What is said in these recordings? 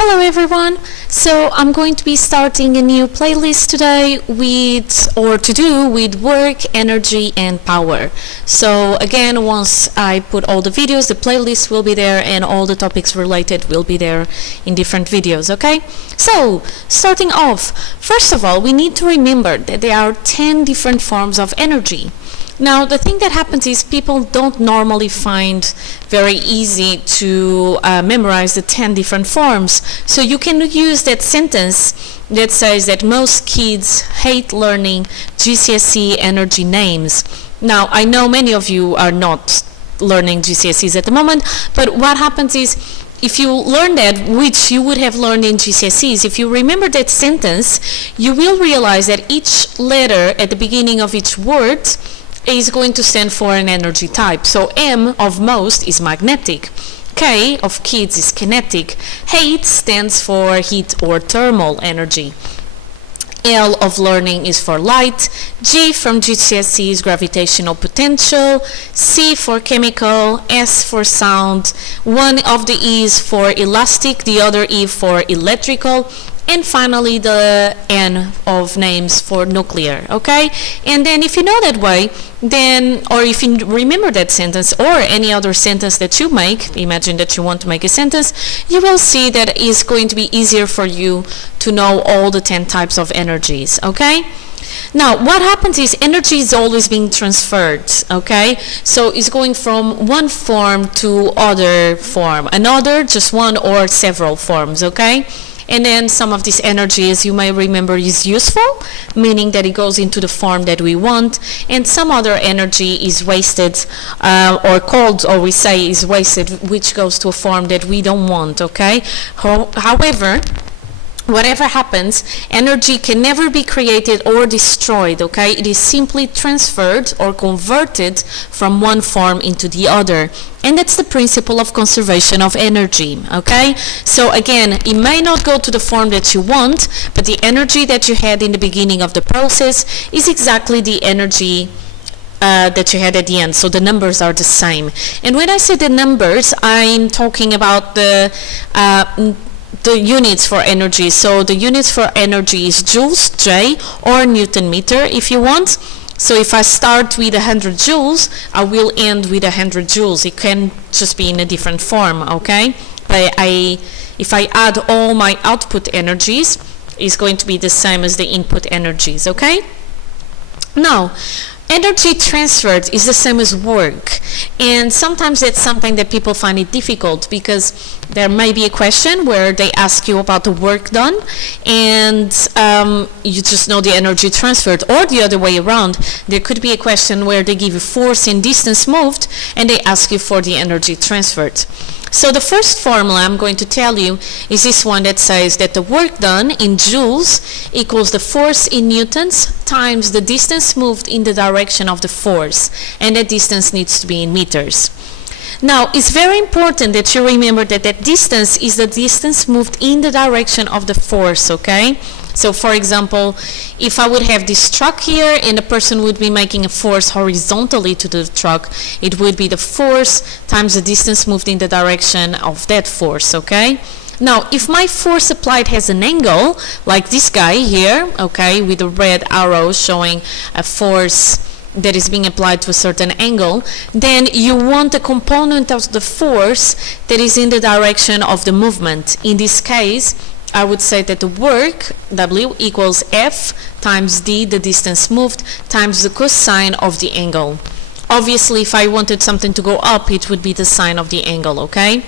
Hello everyone! So I'm going to be starting a new playlist today to do with work, energy and power. So again, once I put all the videos, the playlist will be there and all the topics related will be there in different videos, okay? So, starting off, first of all, we need to remember that there are 10 different forms of energy. Now, the thing that happens is people don't normally find very easy to memorize the 10 different forms. So you can use that sentence that says that most kids hate learning GCSE energy names. Now, I know many of you are not learning GCSEs at the moment, but what happens is if you learn that, which you would have learned in GCSEs, if you remember that sentence, you will realize that each letter at the beginning of each word is going to stand for an energy type. So M of most is magnetic, K of kids is kinetic, hate stands for heat or thermal energy, L of learning is for light, G from GCSE is gravitational potential, C for chemical, S for sound, one of the E's for elastic, the other E for electrical, and finally the N of names for nuclear, okay? And then if you know that way, then, or if you remember that sentence or any other sentence that you make, imagine that you want to make a sentence, you will see that it is going to be easier for you to know all the 10 types of energies, okay? Now, what happens is energy is always being transferred, okay? So it's going from one form to other form, another, just one or several forms, okay? And then some of this energy, as you may remember, is useful, meaning that it goes into the form that we want, and some other energy is wasted, or cold, or we say is wasted, which goes to a form that we don't want, okay? However, whatever happens, energy can never be created or destroyed, okay? It is simply transferred or converted from one form into the other. And that's the principle of conservation of energy, okay? So again, it may not go to the form that you want, but the energy that you had in the beginning of the process is exactly the energy that you had at the end. So the numbers are the same. And when I say the numbers, I'm talking about the units for energy. So the units for energy is joules, J, or Newton meter if you want. So if I start with 100 joules, I will end with 100 joules. It can just be in a different form, okay? But if I add all my output energies, it's going to be the same as the input energies, okay? Now, energy transferred is the same as work, and sometimes that's something that people find it difficult because there may be a question where they ask you about the work done and you just know the energy transferred, or the other way around, there could be a question where they give you force and distance moved and they ask you for the energy transferred. So the first formula I'm going to tell you is this one that says that the work done in joules equals the force in newtons times the distance moved in the direction of the force, and that distance needs to be in meters. Now, it's very important that you remember that that distance is the distance moved in the direction of the force, okay? So, for example, if I would have this truck here and a person would be making a force horizontally to the truck, it would be the force times the distance moved in the direction of that force, okay? Now, if my force applied has an angle, like this guy here, okay, with the red arrow showing a force that is being applied to a certain angle, then you want a component of the force that is in the direction of the movement. In this case, I would say that the work, W, equals F times D, the distance moved, times the cosine of the angle. Obviously, if I wanted something to go up, it would be the sine of the angle, okay?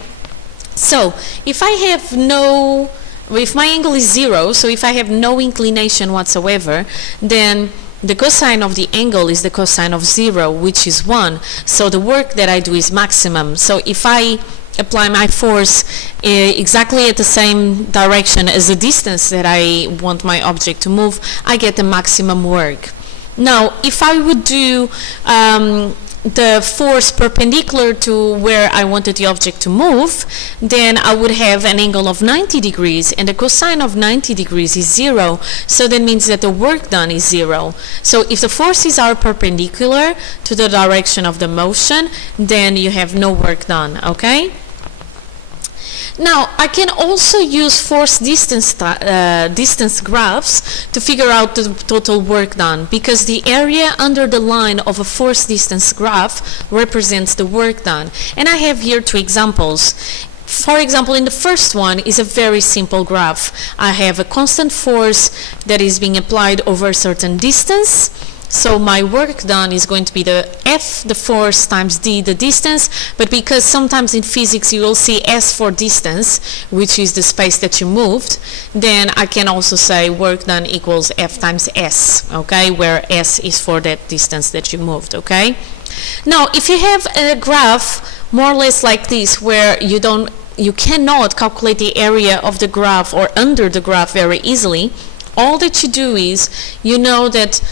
So, if my angle is 0, so if I have no inclination whatsoever, then the cosine of the angle is the cosine of 0, which is 1. So the work that I do is maximum. So if I apply my force exactly at the same direction as the distance that I want my object to move, I get the maximum work. Now, if I would do the force perpendicular to where I wanted the object to move, then I would have an angle of 90 degrees, and the cosine of 90 degrees is 0, so that means that the work done is 0. So if the forces are perpendicular to the direction of the motion, then you have no work done, okay? Now, I can also use force distance graphs to figure out the total work done, because the area under the line of a force distance graph represents the work done. And I have here two examples. For example, in the first one is a very simple graph. I have a constant force that is being applied over a certain distance. So my work done is going to be the F, the force, times D, the distance. But because sometimes in physics you will see S for distance, which is the space that you moved, then I can also say work done equals F times S, okay, where S is for that distance that you moved, okay? Now, if you have a graph more or less like this, where you cannot calculate the area of the graph or under the graph very easily, all that you do is, you know that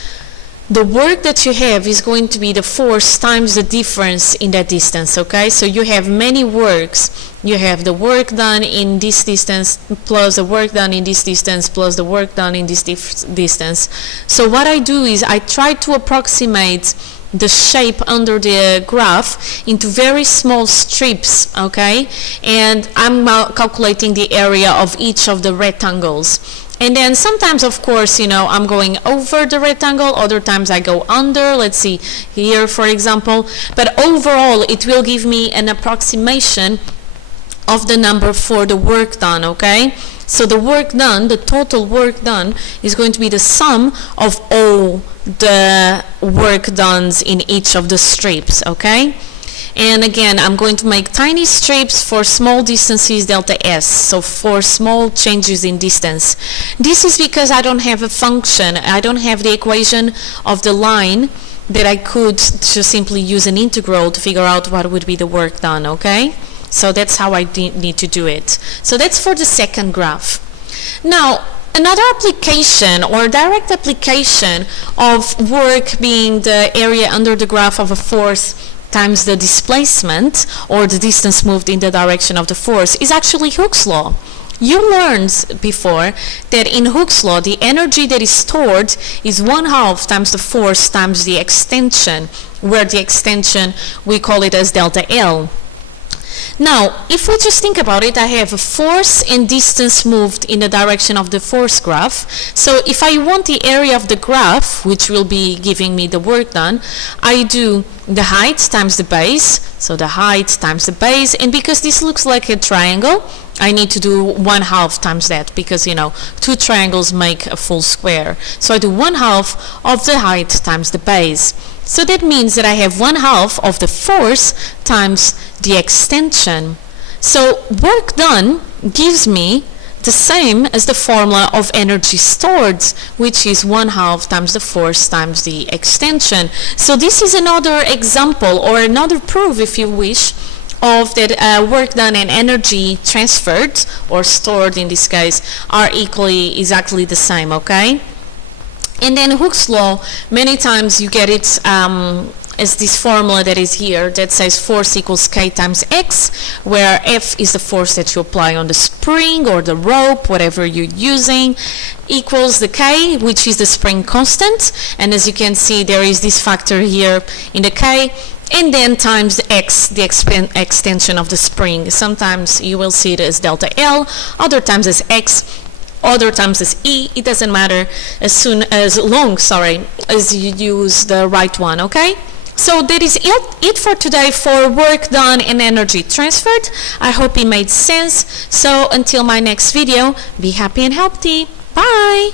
the work that you have is going to be the force times the difference in that distance, okay? So you have many works. You have the work done in this distance plus the work done in this distance plus the work done in this distance. So what I do is I try to approximate the shape under the graph into very small strips, okay? And I'm calculating the area of each of the rectangles. And then sometimes, of course, I'm going over the rectangle, other times I go under, let's see here, for example. But overall, it will give me an approximation of the number for the work done, okay? So the work done, the total work done, is going to be the sum of all the work done in each of the strips, okay? And again, I'm going to make tiny strips for small distances, delta S, so for small changes in distance. This is because I don't have a function, I don't have the equation of the line that I could just simply use an integral to figure out what would be the work done, okay? So that's how I need to do it. So that's for the second graph. Now, another application or direct application of work being the area under the graph of a force times the displacement or the distance moved in the direction of the force is actually Hooke's law. You learned before that in Hooke's law the energy that is stored is 1/2 times the force times the extension, where the extension we call it as delta L. Now, if we just think about it, I have a force and distance moved in the direction of the force graph. So if I want the area of the graph, which will be giving me the work done, I do the height times the base, so the height times the base, and because this looks like a triangle, I need to do 1/2 times that, because two triangles make a full square. So I do 1/2 of the height times the base. So that means that I have 1/2 of the force times the extension. So work done gives me the same as the formula of energy stored, which is 1/2 times the force times the extension. So this is another example, or another proof, if you wish, of that work done and energy transferred, or stored in this case, are exactly the same, okay? And then Hooke's law, many times you get it as this formula that is here that says force equals K times X, where F is the force that you apply on the spring or the rope, whatever you're using, equals the K, which is the spring constant. And as you can see, there is this factor here in the K, and then times the X, the extension of the spring. Sometimes you will see it as delta L, other times as X, other times as E. It doesn't matter as long as you use the right one, okay? So that is it for today for work done and energy transferred. I hope it made sense. So until my next video, be happy and healthy. Bye!